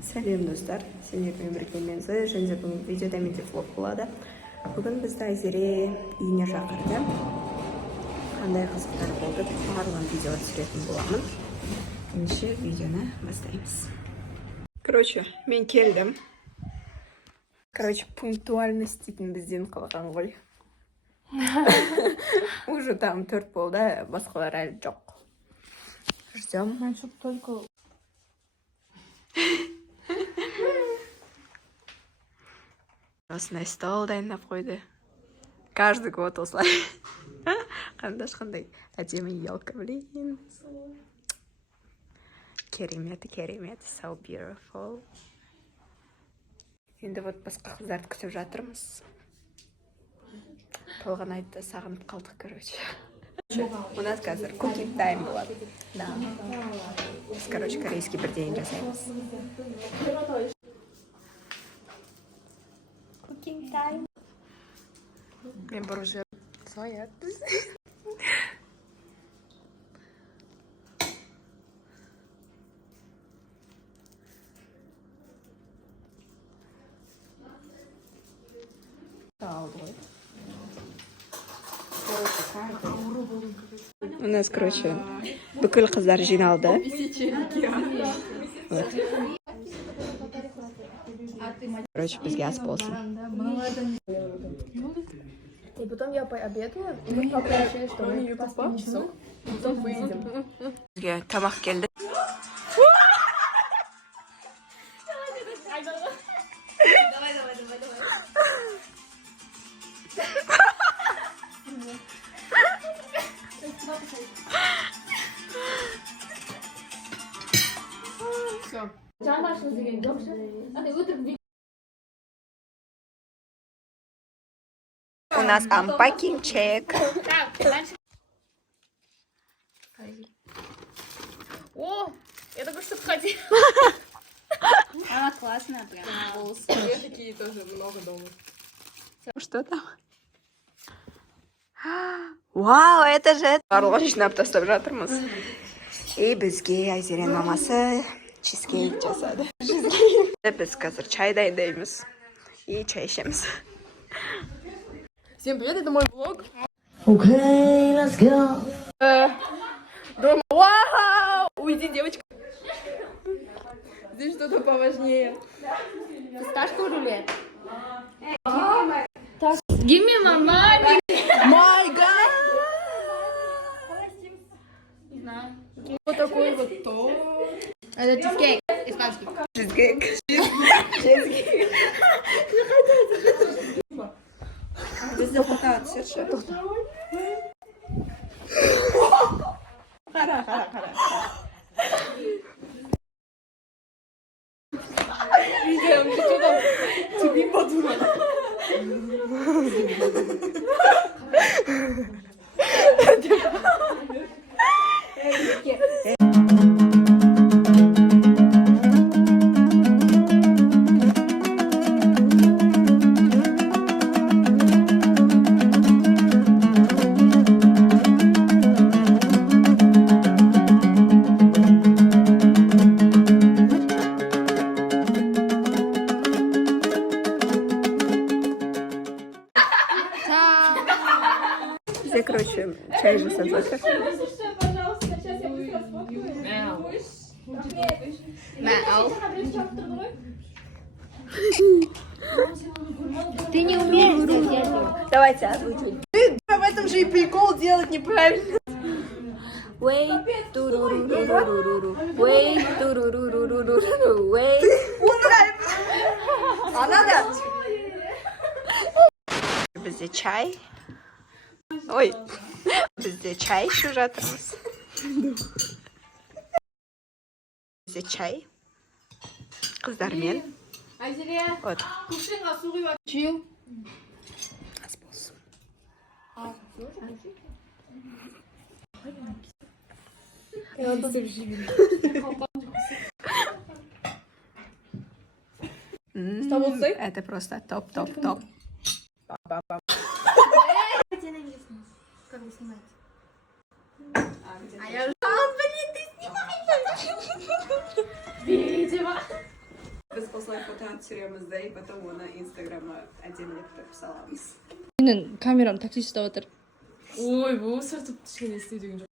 Сәлем достар, сендермен бірге мен Зоя, және бүгін видеода менде влог болады. Бүгін бізді Айзере үйіне шақырды. Қандай қызықтар болды, барлығын видео түсіретін боламын. Ендеше видеоны бастаймыз. Мен келдім. Пунктуальность дейтін бізден қалған ғой. Уже там 4 болды, басқалар әлі жоқ. Ждем. Мен чтоб только... Осындай стол дайындап қойды. Каждый год осылай. Қандай әдемі елка, блин. Керемет, so beautiful. Енді вот басқа қыздарды күтіп жатырмыз. Толған айтты, сағынып қалдық, короче. У нас қазір cooking time болады. Да. Біз, корейский бірдейін жасаймыз. Cooking time. Мен бір уже сояд. У нас, бүкіл қыздар жиналды. Вот. Бізге ас болсын. И потом я пообедала, и мы папа решили, что мы поспим часок, и потом выйдем. Бізге тамақ келді. У нас unpacking-чек. О, я только что входила. Она классная, прям волосы. Я такие тоже много дома. Что там? Вау, это же... Барлығы жинап тастап жатырмыз. И бізге Айзеренің мамасы чизкейк жасады. Біз қазір чай дайындаймыз. И чай ішеміз. Всем привет, это мой влог. Okay, let's go. Дома. Вау! Уйди, девочка. Здесь что-то поважнее. Фисташку рулет. Give me my money. My God! Не знаю. Вот такой вот торт. Это чизкейк испанский. Чизкейк. Бізде тоқтат, серші. Қара. Видео, ты что там? Тебе подумал. Бізде, чай жасап жатыр. Ты не умеешь делать. Давайте озвучим. В этом же и прикол делать неправильно. Wait, туруруруруруру. Wait, туруруруруруру. Wait. А надо? Бізде чай. Ой, бізде чай ішіп жатырмыз. Бізде чай. Қыздармен. Айзере, Вот. кувшинға су құйып чил. Ас болсын. Это просто топ. Как вы снимаете? А я... блин, ты снимаешь! Видимо. Biz осылай фото түсіреміз да, и потом оны инстаграмға әдемілеп саламыз. менің камерам такси ұстап отыр. Ой, бұл сыртып кішкене істеу деген жоқ.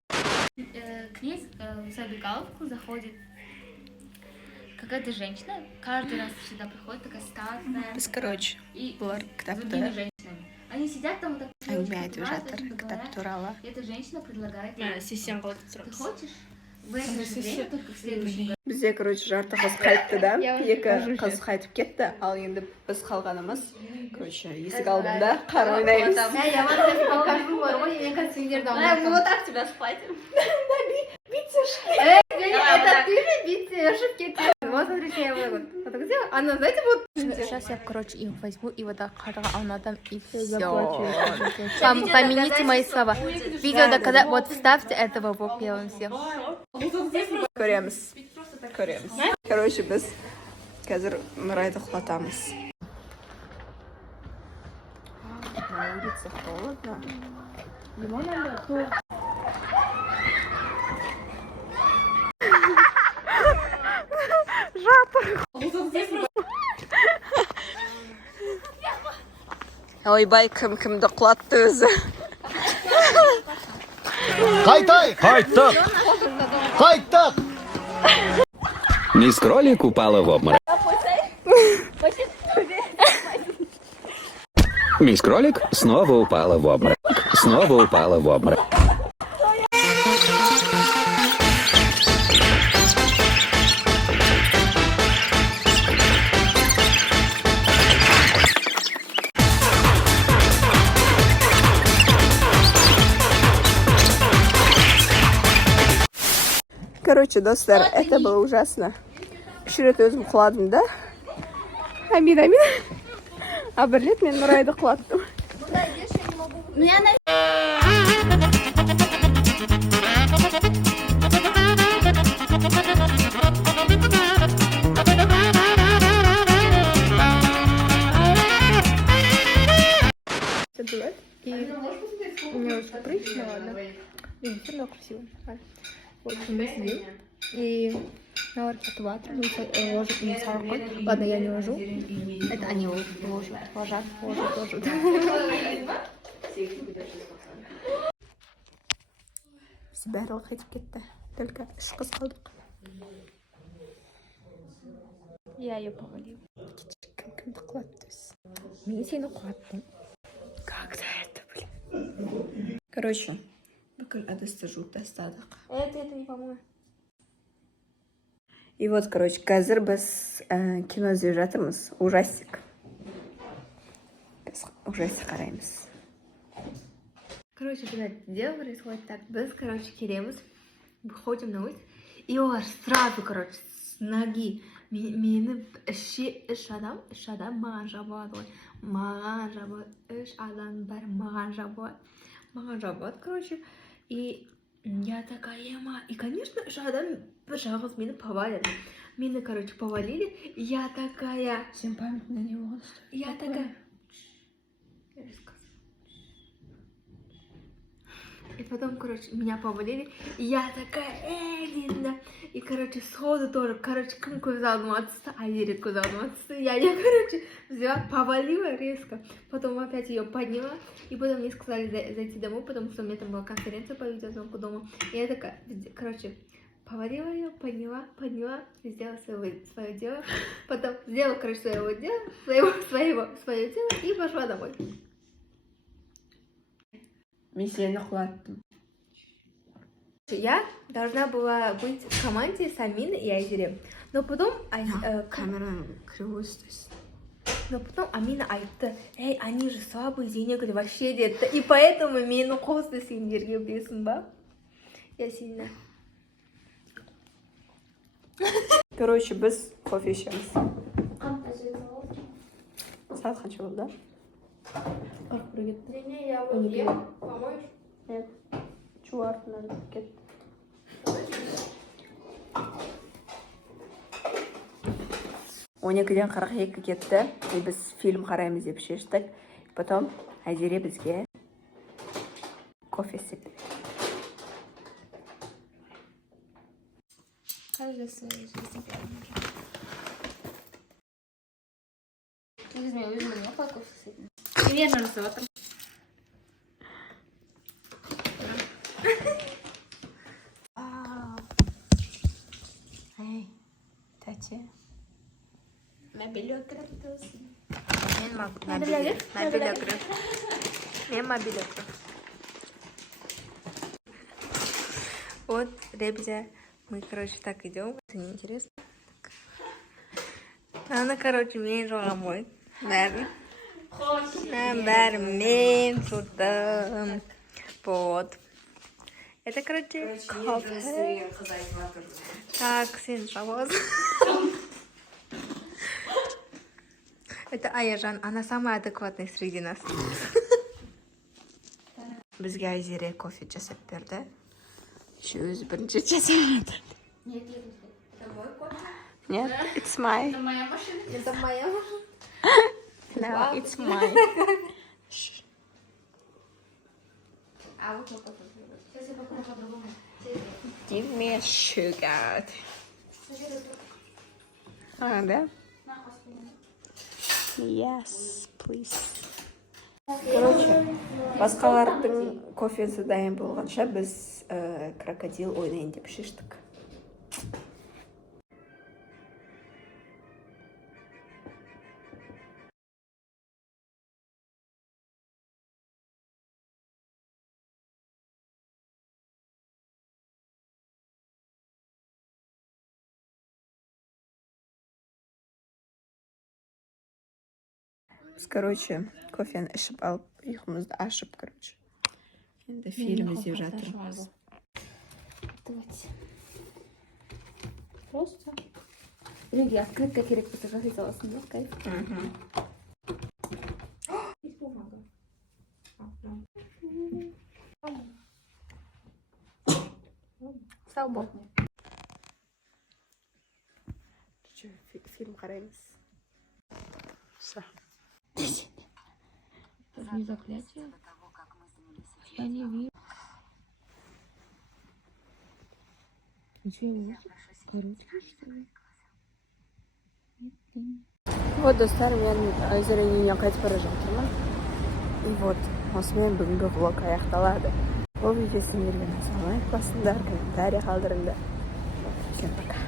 Князь в забегаловку заходит какая-то женщина. Каждый раз всегда приходит такая статная. Біз, короче, И бұлар с кітапты другими женщинами. Они сидят там вот так. әңгіме айтып жатыр, кітап туралы. И эта женщина предлагает. Сессияны қалай Ты тұрамыз? хочешь? В это же время, только в следующем году. Бізде, короче, жарты қыз қайтты да, екі қыз қайтып кетті, ал енді біз қалғанымыз, короче, есік алдында қар ойнаймыз. Я вам сейчас покажу, мне кажется, мы вот так тебя схватим. Это ты же ошибки. Вот смотрите, я вот так сделала. Она, знаете, вот. Сейчас я, короче, их возьму и вот так надам и все. Помяните мои слова. Видео доказать. Вот вставьте этого в опи, я вам всем. Көреміз. Короче, біз қазір Нұрайды құлатамыз. На улице холодно. Ойбай, кім-кімді құлатты өзі. Қайттық! Мисс Кролик упала в обморок. Мисс Кролик снова упала в обморок. Снова упала в обморок. Короче, достар, это было ужасно. Үш рет өзім құладым да. Амин. А бір рет мен Нұрайды құлаттым. И у меня очень прыщ, ладно. И все равно красиво. Вот мы сидим, и на вату мы ложим на саркот. Ладно, я не ложу. Это они ложат. Все барлық кетіп кетті. Только үш қыз қалдық. Я ее повалила. Кім-кімді құлатты өзі. Мен сені құлаттым. Как-то это, блин. Короче, бүкіл ыдысты жуып тастадық. Это не по-моему. И вот, короче, қазір біз кино іздеп жатырмыз. Ужастик. Біз ужастик қараймыз. Короче, ребят, дело происходит так. Біз, короче, келеміз, выходим на улицу, и олар сразу, короче, с ноги мені үш адам маған жабылады ғой. Маған жабылады, үш адам бәрі маған жабылады, короче. И я такая, и, конечно, үш адам бір жалғыз мені повалят. Мені, короче, повалили, и я такая... Всем память на него. Я такая... И потом, короче, меня повалили, и я такая, Линда. И, короче, сходу тоже, короче, кімку взял отца, а Ерику взял отца. Я, короче, взяла, повалила резко. Потом опять ее подняла, и потом мне сказали зайти домой, потому что у меня там была конференция по видеозвонку дома. И я такая, короче, повалила ее, подняла, сделала свое дело. Потом сделала, короче, свое дело и пошла домой. Мен сені құлаттым. Я должна была быть в команде с Аминой и Айзерем. Но потом... Камера кривой здесь. Но потом Амина айтты, они же слабые, Зене говорит, вообще где-то. И поэтому мені қосты сендерге, білесің ба? Я сильно. Короче, біз кофе ішеміз. Сағат қанша болды, да? Не, я вот ем, помоешь? Нет. Чувар, надо кетті. Он екіден 42 кетті. И біз фильм қараймыз деп шештік. Потом Айзере бізге кофе сеп. мен өзім білмей қалай кофе жасайтынын. Примерно жасап жатырмын. Эй, тәте. Мобиль өкіріп Мен мобиль өкіріп. Мен мобиль өкіріп. Вот, ребята, мы, короче, так идем. Это неинтересно. Она, короче, мен жоғамой. Бәрін. Бәрін мен тұрдым. Вот. Это, короче, кофе. Так, сен жауыз. Это Аяжан. Она самая адекватная среди нас. Бізге Айзере кофе жасап берді. Өзі бірінші жасап жатыр. Нет, это мой кофе. Нет, it's my. Это моя машина. Это моя машина. No, it's mine. А вот кофе. Сейчас я попробую по-другому. Give me a sugar. Да? Yes, please. Короче, басқалардың кофесі дайын болғанша біз крокодил ойнайын деп шештік. Біз, короче, кофені ішіп алып, ұйқымызды ашып, короче. Енді фильм іздеп жатырмыз. Давайте. Просто. Или открытка керек болса жасай саласың да, кайф. Есть бумага. Сау бол. Фильм қараймыз. Не заклятие. Я не вижу. Ничего, короткий, что ли? Вот, достар, мен Айзерең үйіне қайтып бара жатырмын. И вот, осымен бүгінгі влог аяқталады. Бұл видеосын көргеніңізге лайк басыңдар, комментарий қалдырыңдар. Всем пока.